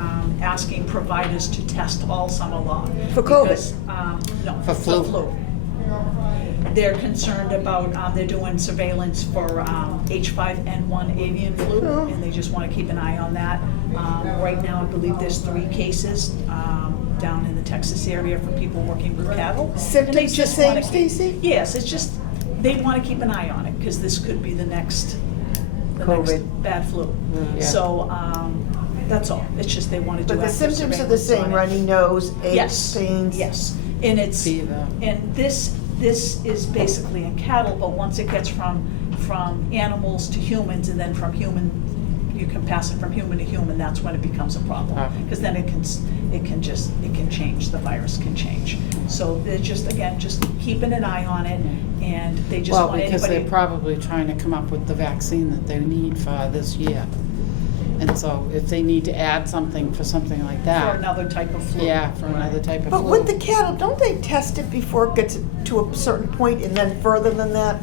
asking providers to test all summer long. For COVID? Because, no, For flu. They're concerned about, they're doing surveillance for H5N1 avian flu, Oh. and they just want to keep an eye on that. Right now, I believe there's 3 cases down in the Texas area for people working with cattle. And they Symptoms the just same, wanna keep- Stacy? Yes, it's just, they want to keep an eye on it, because this could be the next COVID. bad flu. Yeah. So, that's all. It's just they want to do But the active symptoms are the surveillance same, on it. runny nose, aches, Yes, pains. yes. And it's, Fever. and this is basically in cattle, but once it gets from animals to humans, and then from human, you can pass it from human to human, that's when it becomes a problem. Ah. Because then it can change, the virus can change. So they're just, again, just keeping an eye on it, and they just Well, want because anybody. they're probably trying to come up with the vaccine that they need for this year. And so if they need to add something for something like For that. another type of flu. Yeah, for another type of flu. But with the cattle, don't they test it before it gets to a certain point and then further than that?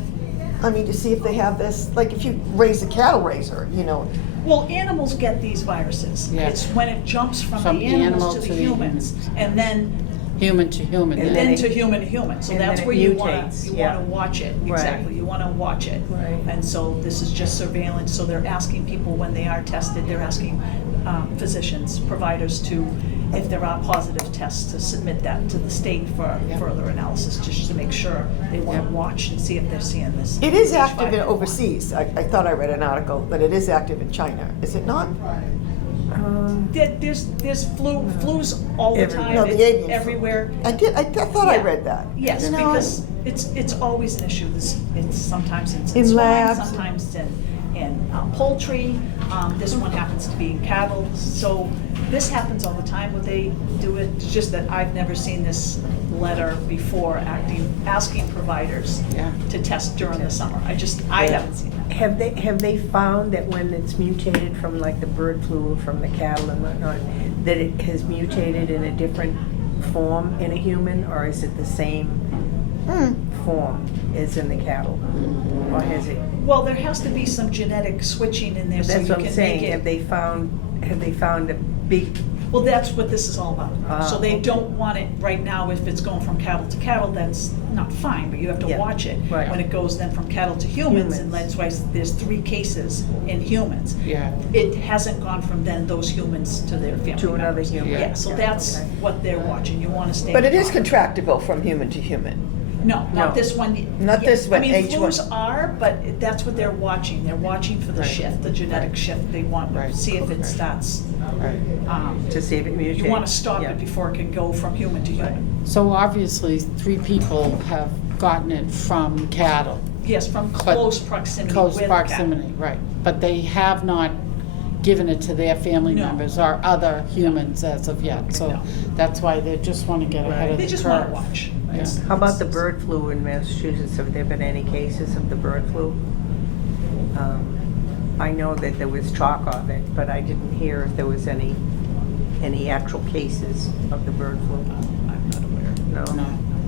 I mean, to see if they have this, like if you raise a cattle raiser, you know. Well, animals get these viruses. Yeah. It's when it jumps from From the animal animals to to the the humans, humans. and then Human to human, And yeah. then then to it- human to human. So and then that's it where you wanna mutates, yeah. watch it. Right. Exactly, you wanna watch it. Right. And so this is just surveillance. So they're asking people when they are tested, they're asking physicians, providers to, if there are positive tests, to submit that to the state for Yep. further analysis, just to make sure they wanna Yep. watch and see if they're seeing this. It is active in H5N1. overseas. I thought I read an article that it is active in China. Is it not? There's flus all the Everywhere. time. No, the It's avian flu. everywhere. I thought I Yeah. read that. Yes, You know, because it's always an issue. It's sometimes in In swine, labs. sometimes in poultry. This one happens to be in cattle. So this happens all the time. What they do, it's just that I've never seen this letter before asking providers Yeah. to test during the summer. I haven't seen that. Have they found that when it's mutated from like the bird flu or from the cattle and whatnot, that it has mutated in a different form in a human, or is it the same form as in the cattle? Or has it? Well, there has to be some genetic switching in there so That's you what I'm can saying. make it. Have they found a big? Well, that's what this is all about. So they okay. don't want it right now, if it's going from cattle to cattle, that's not fine, but you have to Yeah, watch it. right. When it goes then from cattle to humans, and that's why there's 3 cases in humans. Yeah. It hasn't gone from then those humans to their family To another members. human. Yeah, so Yeah, that's okay. what they're watching. You wanna stay. But on it is top of contractible from human to human. No, No. not this one. Not Yeah, this one, I mean, H1. flus are, but that's what they're watching. They're watching for the Right. shift, the genetic shift. They want to Right. see if it starts. Right. To see if it mutates? You want to stop Yeah. it before it can go from human to human. So obviously, 3 people have gotten it from cattle. Yes, from But close proximity Close with proximity, right. But they have not given it to their family No. members or other humans as of yet. So No. that's why they just want to get ahead Right. of the They curve. just want to watch. Yeah. It's- How about the bird flu in Massachusetts? Have there been any cases of the bird flu? I know that there was talk of it, but I didn't hear if there was any actual cases of the bird flu. I'm not aware. No,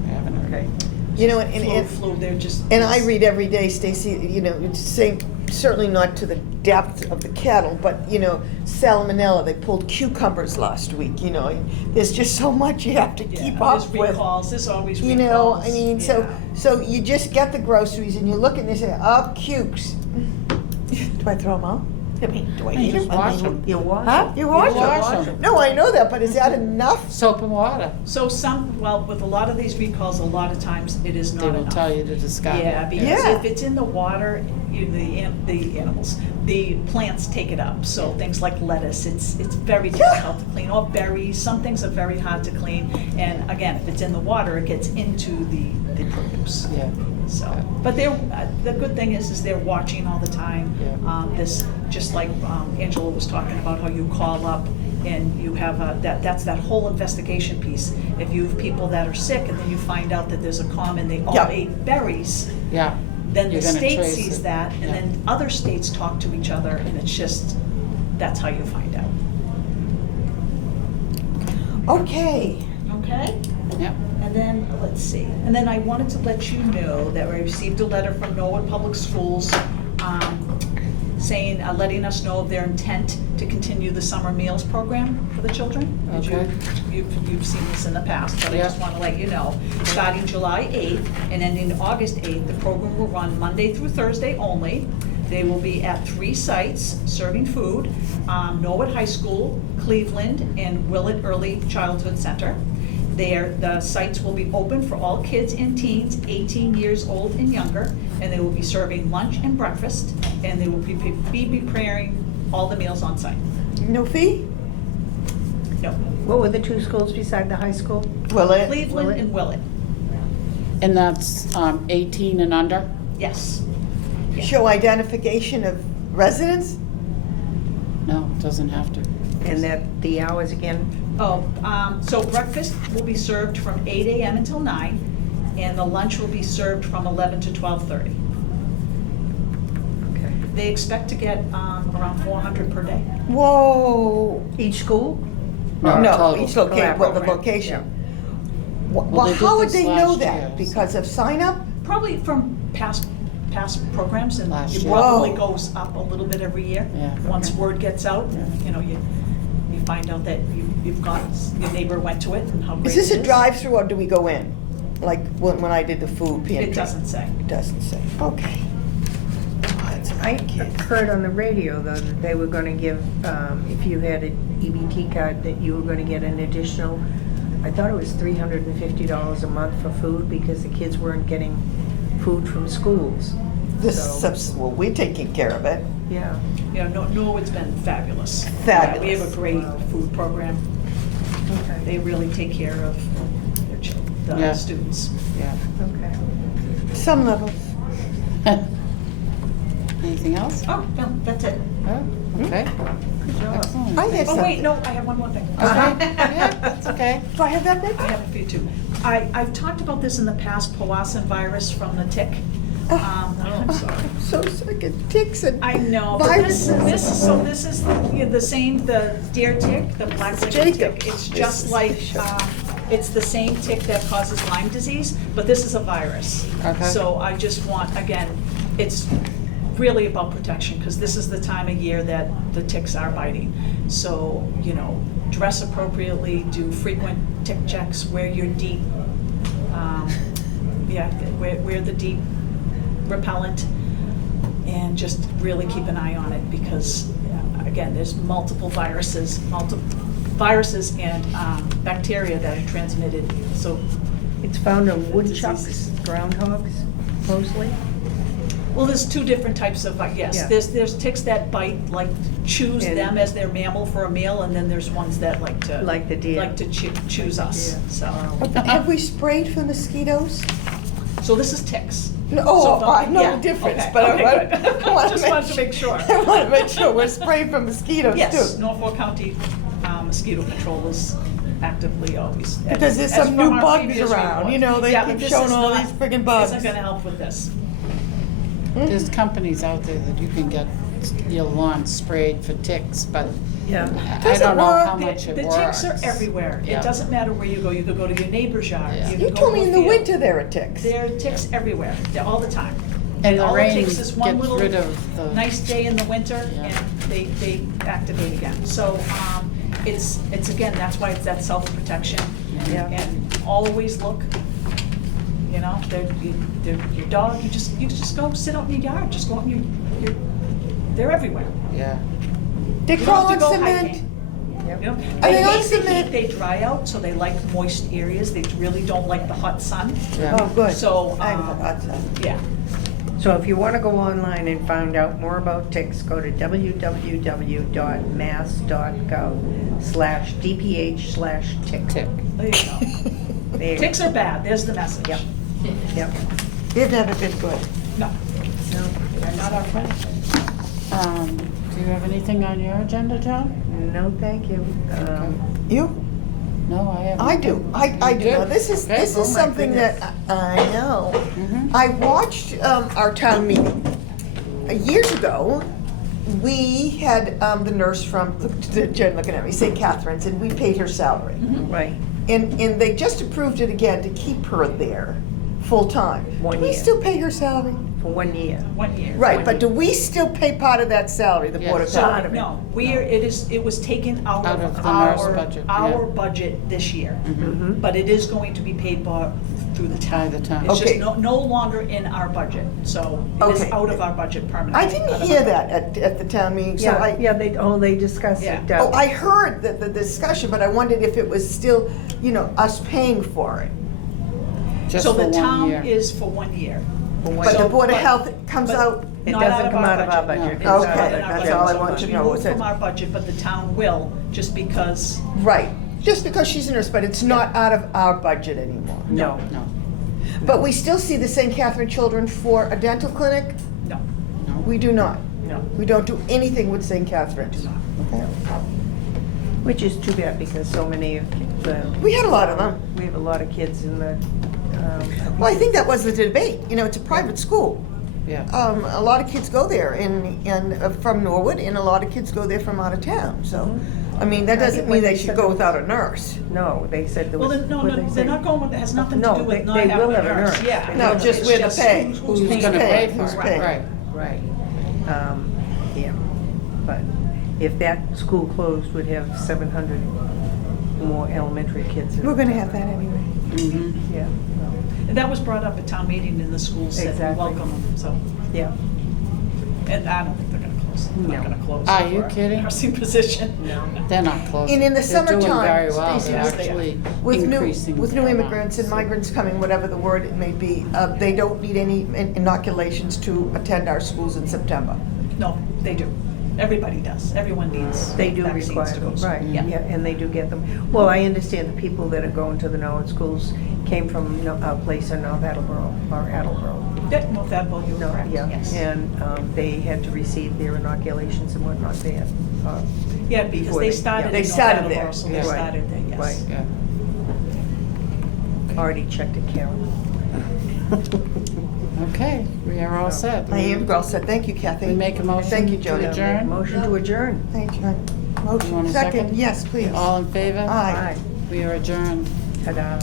I haven't heard. Okay. You know, and Flu, they're just. And I read every day, Stacy, you know, it's saying, certainly not to the depth of the cattle, but, you know, salmonella, they pulled cucumbers last week, you know. There's just so much you have to Yeah, keep there's up with. recalls, there's always recalls. You know, I mean, Yeah. so you just get the groceries and you look and you say, oh, cukes. Do I throw them out? I mean, do I You need just them? wash them. You wash Huh? them. You wash wash them? 'em. No, I know that, but is that enough? Soap and water. So with a lot of these recalls, a lot of times it is They not will enough. tell you to discard it. Yeah, because Yeah. if it's in the water, the animals, the plants take it up. So things like lettuce, it's very difficult to clean. Or berries, some things are very hard to clean. And again, if it's in the water, it gets into the produce. Yeah. So, but the good thing is they're watching all the time. Yeah. This, just like Angela was talking about, how you call up and you have that's that whole investigation piece. If you have people that are sick and then you find out that there's a common, they all Yeah. ate berries, Yeah. then the You're gonna state trace sees it. that, and Yeah. then other states talk to each other, and it's just, that's how you find out. Okay. Okay? Yep. And then, let's see, and then I wanted to let you know that we received a letter from Norwood Public Schools saying, letting us know of their intent to continue the summer meals program for the children. Did you- Okay. You've seen this in the past, but I Yeah. just want to let you know. Starting July 8th and ending August 8th, the program will run Monday through Thursday only. They will be at 3 sites serving food, Norwood High School, Cleveland, and Willett Early Childhood Center. The sites will be open for all kids and teens 18 years old and younger, and they will be serving lunch and breakfast, and they will be preparing all the meals on site. No fee? No, What were the 2 schools beside the high school? Will it? Cleveland Willett? and Willett, And that's 18 and under? yes. Show identification of residents? No, it doesn't have to. And that, the hours again? Oh, so breakfast will be served from 8 a.m. until 9, and the lunch will be served from 11 to 12:30. Okay. They expect to get around 400 per day. Whoa. Each school? No, No, total. each location, well, the Program, location. Well, Well, they did how would this they know last that? year, so- Because of sign up? Probably from past programs, and Last it year. probably Whoa. goes up a little bit every year. Yeah. Once word gets out, you know, you find out that you've got, your neighbor went to it and how great Is it this is. a drive-through or do we go in? Like when I did the food pantry? It doesn't say. It doesn't say. Okay. Oh, that's I my kids. heard on the radio, though, that they were gonna give, if you had an EBT card, that you were gonna get an additional, I thought it was $350 a month for food, because the kids weren't getting food from schools. Well, we're taking care of it. Yeah. You know, Norwood's been fabulous. Fabulous. We have a great food program. Okay. They really take care of their Yeah. the students. Yeah. Okay. Some levels. Anything else? Oh, no, that's it. Oh, okay. Good job. Excellent. I had Oh, wait, something. no, I have one more thing. Uh-huh. Yeah, that's okay. Do I have that bit? I have it for you too. I've talked about this in the past, Powassan virus from the tick. I'm sorry. I'm so sick of ticks and I know, but this viruses. is the same, the deer tick, the black-legged tick. Jacobs. It's This just is like, the it's the same tick that causes Lyme disease, but this is a virus. Okay. So I just want, again, it's really about protection, because this is the time of year that the ticks are biting. So, you know, dress appropriately, do frequent tick checks, wear your DEET, wear the DEET repellent, and just really keep an eye on it, because, again, there's multiple viruses and bacteria that are transmitted, so, It's found in Diseases. woodchucks, groundhogs, mostly? well, there's 2 different types of, yes, Yeah. there's ticks that bite, like, choose And- them as their mammal for a meal, and then there's ones that like to. Like the deer. Like to choose us, Yeah. so. Have we sprayed for mosquitoes? So this is ticks. No, So, I know yeah, the difference, okay, but okay, I good. want Just wanted to make sure. I want to make sure we're spraying for mosquitoes Yes, too. Norfolk County mosquito control is actively always. Because there's as some from new our bugs previous around, report. you know, they Yeah, keep but this showing is all not- these friggin' bugs. Isn't gonna help with this. There's companies out there that you can get your lawn sprayed for ticks, but Yeah. I Does it don't know work? how much it The works. ticks are everywhere. Yeah. It doesn't matter where you go. You could go to your neighbor's yard. Yeah. You You could go told to me a in the field. winter there are ticks. There are ticks everywhere, they're all the time. And the all it rain takes is one gets little rid of the. Nice day in the winter, Yeah. and they activate again. So, it's again, that's why it's that self-protection. Yeah. And always look, you know, your dog, you just go sit out in your yard, just go out in your they're everywhere. Yeah. They You crawl don't have on to go cement. hiking. Yep. You know, Are they they on hate the cement? heat, they dry out, so they like moist areas, they really don't like the hot sun. Yeah. Oh, good. So, I have a hot sun. Yeah, So if you want to go online and find out more about ticks, go to www.mass.gov/dph/ticks. Tick. there you go. There you go. Ticks are bad, there's the message. Yep. Yep. They've never been good. No, No, they're not our friend. Do you have anything on your agenda, John? no, thank you. You? No, I haven't. I do. I You do. Now, this is, Okay. this Oh is my something that I know. Mhm. I watched our town meeting. Years ago, we had the nurse from, Jen looking at me, St. Catherine's, and we paid her salary. Right. And they just approved it again to keep her there, full-time. 1 Do we year. still pay her salary? For 1 year. 1 year. Right, but do we still pay part of that salary, the Board of Yes. Health? Part of it. No, it was taken out Out of of the nurse our, budget, our yeah. budget this year. Mhm. But it is going to be paid through the town. By the town. It's Okay. just no longer in our budget, so it is Okay. out of our budget permanently. I didn't out of hear our that budget. at the town meeting, so I. They discussed Yeah. it. Oh, I heard the discussion, but I wondered if it was still, us paying for it. Just So for the 1 town year. is for 1 year. But the Board of Health comes but- out, It Not doesn't come out of our budget. No. It's out of Okay, the In our that's budget. all I So want it's to know, removed is it- from our budget, but the town will, just because, right, just because she's a nurse, but it's not out of our budget anymore. No. No, But we still see the St. Catherine children for a dental clinic? no, no. We do not. No. We don't do anything with St. Catherine's. do not. Okay. Which is too bad because so many of the, We had a lot of them. we have a lot of kids in the. Well, I think that was the debate, it's a private school. Yeah. A lot of kids go there from Norwood, and a lot of kids go there from out of town, so, I mean, that I doesn't think mean when they they should said go there without a nurse. No, they said there Well, was. then, no, what'd no, they they're say? not going with, it has nothing to No, do with they not will having a have a nurse, nurse. yeah. No, It's just with the pay. Who's Who's paying gonna for pay it. for it? paying? Right. Right. Yeah, but if that school closed, we'd have 700 more elementary kids. We're gonna have that anyway. Mhm. Yeah, well, And that was brought up at town meeting, and the school said we Exactly. welcome them, so, yeah. and I don't think they're gonna close, they're No. not gonna close. Are you for a kidding? Nursing position. No. They're not closing. And in the They're doing summertime, very well. Stacy, They're yes, they are. actually With new increasing their immigrants and amounts. migrants coming, whatever the word it may be, they don't need any inoculations to attend our schools in September. No, they do. Everybody does. Everyone needs They do vaccines require to go them, to school. right, Yeah. yeah, and they do get them. Well, I understand the people that are going to the Norwood schools came from a place in North Attleboro, or Attleboro. Yeah, North Attleboro, you're No, correct, yeah, yes. and they had to receive their inoculations and whatnot there. Yeah, because before they they- started yeah. in They North started Attleboro, there. so they Yeah. started there, yes. Right. Yeah. Already checked it, Karen. Okay, we are all set. I am all set, thank you, Kathy. We make a motion Thank you, to Jody. adjourn? Motion to adjourn. Thank you. You want Motion, a second? yes, please. All in favor? Aye. We are adjourned. Ta-da.